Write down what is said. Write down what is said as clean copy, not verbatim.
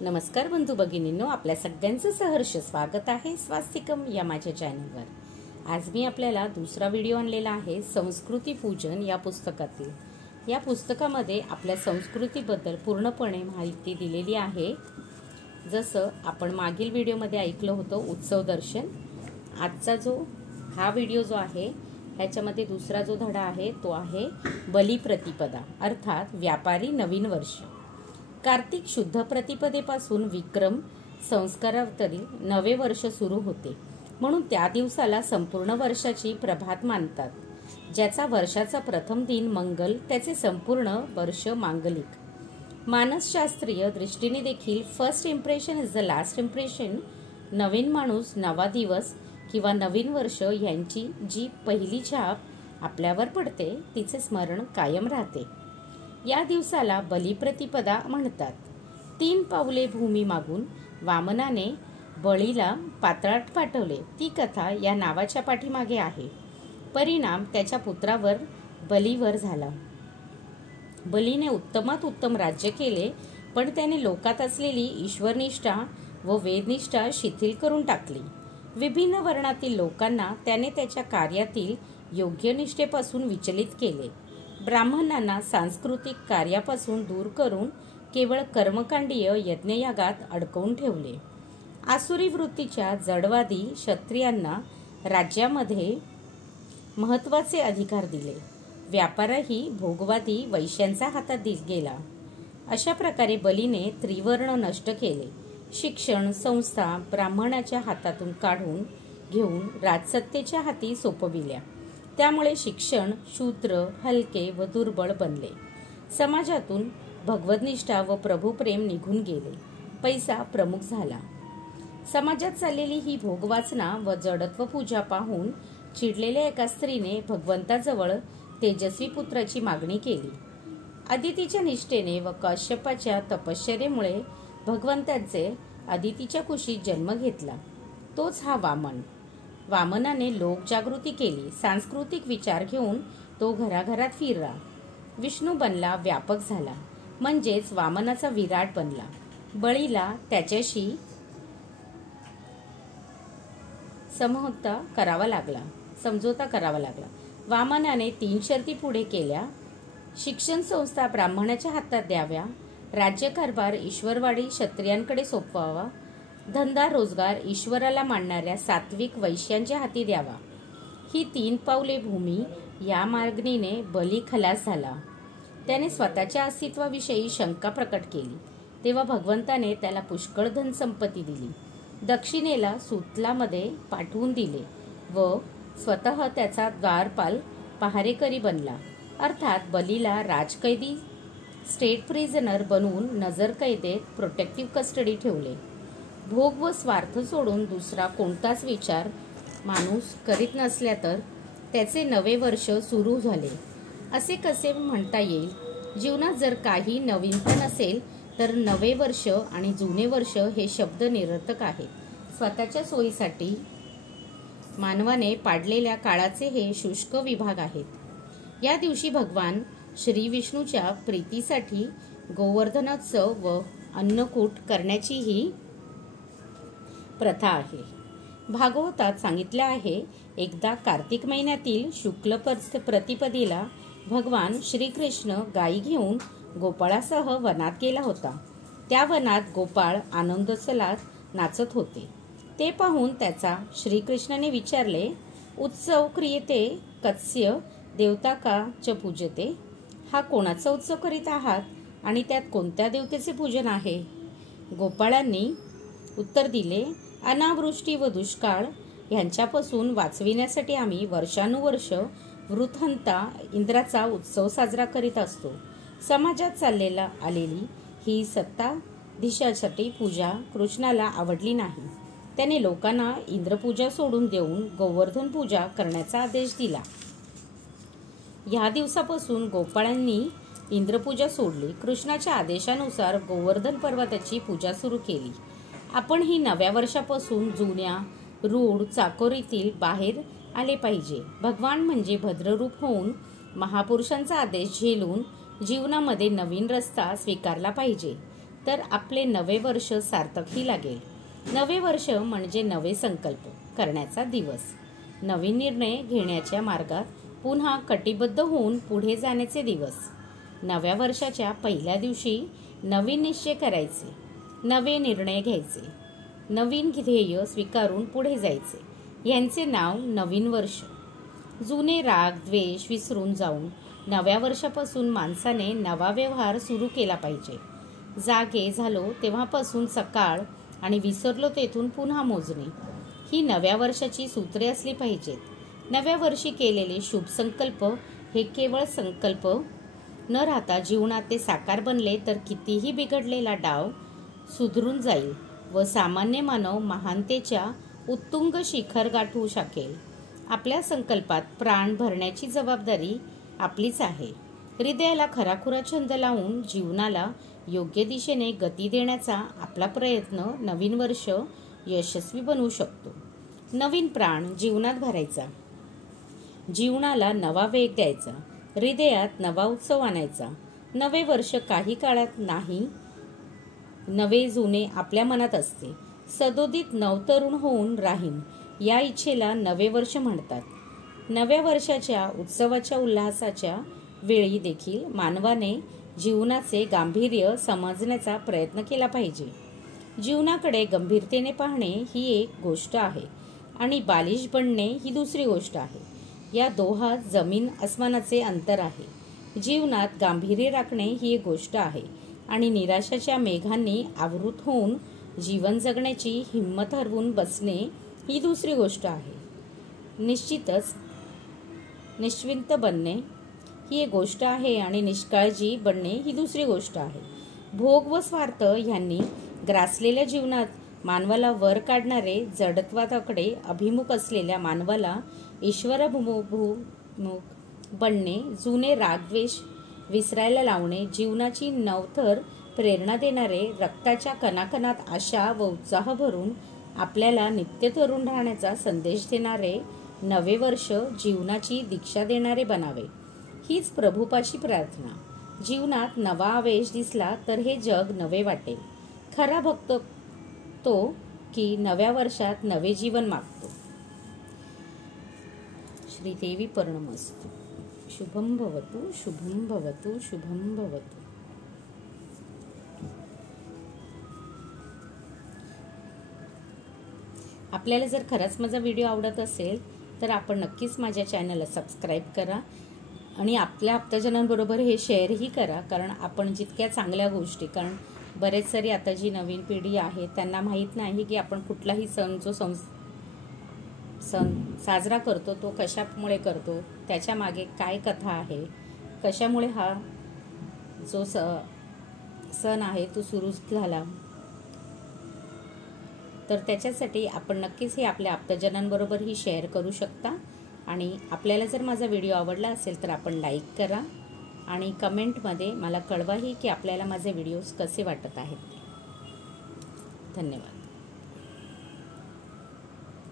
नमस्कार बंधू भगिनींनो, आपल्या सगळ्यांचं सहर्ष स्वागत आहे स्वास्तिकम या माझ्या चॅनलवर। आज मी आपल्याला दुसरा व्हिडिओ आणलेला आहे संस्कृती पूजन या पुस्तकातील। या पुस्तकामध्ये आपल्या संस्कृतीबद्दल पूर्णपणे माहिती दिलेली आहे। जसं आपण मागील व्हिडिओमध्ये ऐकलं होतं उत्सव दर्शन, आजचा हा व्हिडिओ जो आहे ह्याच्यामध्ये दुसरा जो धडा आहे तो आहे बलिप्रतिपदा अर्थात व्यापारी नवीन वर्ष। कार्तिक शुद्ध प्रतिपदेपासून विक्रम संस्कारावरील नवे वर्ष सुरू होते, म्हणून त्या दिवसाला संपूर्ण वर्षाची प्रभात मानतात। ज्याचा वर्षाचा प्रथम दिन मंगल, त्याचे संपूर्ण वर्ष मांगलिक। मानसशास्त्रीय दृष्टीने देखील first impression is the last impression. नवीन माणूस, नवा दिवस किंवा नवीन वर्ष यांची जी पहिली छाप आपल्यावर पडते तिचे स्मरण कायम राहते। या दिवसाला बलिप्रतिपदा म्हणतात। 3 पावले भूमी मागून वामनाने बळीला पाताळात पाठवले, ती कथा या नावाच्या पाठीमागे आहे। परिणाम त्याच्या पुत्रावर बलीवर झाला। बलीने उत्तमात उत्तम राज्य केले, पण त्याने लोकात असलेली ईश्वरनिष्ठा व वेदनिष्ठा शिथिल करून टाकली। विभिन्न वर्णातील लोकांना त्याने त्याच्या कार्यातील योग्य निष्ठेपासून विचलित केले। ब्राह्मणांना सांस्कृतिक कार्यापासून दूर करून केवळ कर्मकांडीय यज्ञयागात अडकवून ठेवले। आसुरी वृत्तीच्या जडवादी क्षत्रियांना राज्यामध्ये महत्त्वाचे अधिकार दिले। व्यापारही भोगवादी वैश्यांच्या हातात गेला। अशा प्रकारे बलीने त्रिवर्ण नष्ट केले। शिक्षण संस्था ब्राह्मणाच्या हातातून काढून घेऊन राजसत्तेच्या हाती सोपविल्या। त्यामुळे शिक्षण शूद्र, हलके व दुर्बळ बनले। समाजातून भगवदनिष्ठा व प्रभुप्रेम निघून गेले। पैसा प्रमुख झाला। समाजात चाललेली ही भोगवासना व जडत्व पूजा पाहून चिडलेल्या एका स्त्रीने भगवंताजवळ तेजस्वी पुत्राची मागणी केली। अदितीच्या निष्ठेने व कश्यपाच्या तपश्चर्येमुळे भगवंताचे अदितीच्या कुशीत जन्म घेतला, तोच हा वामन। वामनाने लोकजागृती केली। सांस्कृतिक विचार घेऊन तो घराघरात फिरला। विष्णू बनला, व्यापक झाला, म्हणजेच वामनाचा विराट बनला। बळीला त्याच्याशी समझोता करावा लागला। वामनाने 3 शर्ती पुढे केल्या। शिक्षण संस्था ब्राह्मणाच्या हातात द्याव्या, राज्यकारभार ईश्वरवाडी क्षत्रियांकडे सोपवावा, धंदा रोजगार ईश्वराला मानणाऱ्या सात्विक वैश्यांच्या हाती द्यावा। ही 3 पावले भूमी या मागणीने बली खलास झाला। त्याने स्वतःच्या अस्तित्वाविषयी शंका प्रकट केली, तेव्हा भगवंताने त्याला पुष्कळ धनसंपत्ती दिली। दक्षिणेला सुतलामध्ये पाठवून दिले व स्वतः त्याचा द्वारपाल पहारेकरी बनला। अर्थात बलीला राजकैदी स्टेट प्रिझनर बनवून नजरकैदेत प्रोटेक्टिव्ह कस्टडी ठेवले। भोग व स्वार्थ सोडून दुसरा कोणताच विचार माणूस करीत नसल्या तर त्याचे नवे वर्ष सुरू झाले असे कसे म्हणता येईल? जीवनात जर काही नवीनता नसेल तर नवे वर्ष आणि जुने वर्ष हे शब्द निरर्थक आहेत। स्वतःच्या सोयीसाठी मानवाने पाडलेल्या काळाचे हे शुष्क विभाग आहेत। या दिवशी भगवान श्री विष्णूच्या प्रीतीसाठी गोवर्धनोत्सव व अन्नकूट करण्याची ही प्रथा आहे। भागवतात सांगितले आहे, एकदा कार्तिक महिन्यातील शुक्ल प्रतिपदेला भगवान श्रीकृष्ण गायी घेऊन गोपाळासह वनात गेला होता। त्या वनात गोपाळ आनंदोत्सवात नाचत होते। ते पाहून त्याचा श्रीकृष्णाने विचारले, उत्सव क्रियते कस्य देवता का च पूजते? हा कोणाचा उत्सव करीत आहात आणि त्यात कोणत्या देवतेचे पूजन आहे? गोपाळांनी उत्तर दिले, अनावृष्टी व दुष्काळ यांच्यापासून वाचविण्यासाठी आम्ही वर्षानुवर्ष वृत्रहंता इंद्राचा उत्सव साजरा करीत असतो। समाजात चाललेला आलेली ही सत्ताधीशासाठी पूजा कृष्णाला आवडली नाही। त्याने लोकांना इंद्रपूजा सोडून देऊन गोवर्धन पूजा करण्याचा आदेश दिला। या दिवसापासून गोपाळांनी इंद्रपूजा सोडली। कृष्णाच्या आदेशानुसार गोवर्धन पर्वताची पूजा सुरू केली। आपण ही नव्या वर्षापासून जुन्या रूढ चाकोरीतील बाहेर आले पाहिजे। भगवान म्हणजे भद्ररूप होऊन महापुरुषांचा आदेश झेलून जीवनामध्ये नवीन रस्ता स्वीकारला पाहिजे। तर आपले नवे वर्ष सार्थकही लागेल. नवे वर्ष म्हणजे नवे संकल्प करण्याचा दिवस, नवीन निर्णय घेण्याच्या मार्गात पुन्हा कटिबद्ध होऊन पुढे जाण्याचे दिवस. नव्या वर्षाच्या पहिल्या दिवशी नवीन निश्चय करायचे, नवे निर्णय घ्यायचे, नवीन ध्येय स्वीकारून पुढे जायचे. यांचे नाव नवीन वर्ष. जुने राग द्वेष विसरून जाऊन नव्या वर्षापासून माणसाने नवा व्यवहार सुरू केला पाहिजे. जागे झालो तेव्हापासून सकाळ आणि विसरलो तेथून पुन्हा मोजणे, ही नव्या वर्षाची सूत्रे असली पाहिजेत. नव्या वर्षी केलेले शुभ संकल्प हे केवळ संकल्प न राहता जीवनात ते साकार बनले तर कितीही बिघडलेला डाव सुधरून जाईल व सामान्य मानव महानतेच्या उत्तुंग शिखर गाठू शकेल. आपल्या संकल्पात प्राण भरण्याची जबाबदारी आपलीच आहे. हृदयाला खराखुरा छंद लावून जीवनाला योग्य दिशेने गती देण्याचा आपला प्रयत्न नवीन वर्ष यशस्वी बनवू शकतो. नवीन प्राण जीवनात भरायचा, जीवनाला नवा वेग द्यायचा, हृदयात नवा उत्सव आणायचा. नवे वर्ष काही काळात नाही, नवे जुने आपल्या मनात असते. सदोदित नवतरुण होऊन राहीन या इच्छेला नवे वर्ष म्हणतात. नव्या वर्षाच्या उत्सवाच्या उल्हासाच्या वेळी देखील मानवाने जीवनाचे गांभीर्य समजण्याचा प्रयत्न केला पाहिजे. जीवनाकडे गंभीरतेने पाहणे ही एक गोष्ट आहे आणि बालिश बनणे ही दुसरी गोष्ट आहे. या दोहात जमीन आसमानाचे अंतर आहे. जीवनात गांभीर्य राखणे ही एक गोष्ट आहे आणि निराशाच्या मेघांनी आवृत होऊन जीवन जगण्याची हिंमत हरवून बसणे ही दुसरी गोष्ट आहे. निश्चितच निश्चिंत बनणे ही एक गोष्ट आहे आणि निष्काळजी बनणे ही दुसरी गोष्ट आहे. भोग व स्वार्थ ह्यांनी ग्रासलेल्या जीवनात मानवाला वर काढणारे, जडत्वाकडे अभिमुख असलेल्या मानवाला ईश्वराभिमुख बनणे, जुने रागद्वेष विसरायला लावणे, जीवनाची नवथर प्रेरणा देणारे, रक्ताच्या कणाकणात आशा व उत्साह भरून आपल्याला नित्य तरुण राहण्याचा संदेश देणारे नवे वर्ष जीवनाची दीक्षा देणारे बनावे, हीच प्रभुपाची प्रार्थना. जीवनात नवा आवेश दिसला तर हे जग नवे वाटेल. खरा भक्त तो की नव्या वर्षात नवे जीवन मागतो. श्रीदेवी पर्णमस्तु. शुभम भवतु, शुभम भवतु, शुभम भवतु. आपल्याला जर खरंच माझा व्हिडिओ आवडत असेल तर आपण नक्कीच माझ्या चॅनलला सबस्क्राईब करा आणि आपल्या आप्तजनांबरोबर हे शेअरही करा. कारण आपण जितक्या चांगल्या गोष्टी, कारण बरेच सारी आता जी नवीन पिढी आहे त्यांना माहीत नाही की आपण कुठलाही सण जो सण साजरा करतो तो कशामुळे करतो, त्याच्या मागे काय कथा आहे, कशामुळे हा जो सण आहे तो सुरू झाला. तर त्याच्यासाठी आपण नक्कीच हे आपल्या आप्तजनांबरोबरही शेअर करू शकता. आणि आपल्याला जर माझा व्हिडिओ आवडला असेल तर आपण लाईक करा आणि कमेंटमध्ये मला कळवाही की आपल्याला माझे व्हिडिओज कसे वाटत आहेत. धन्यवाद.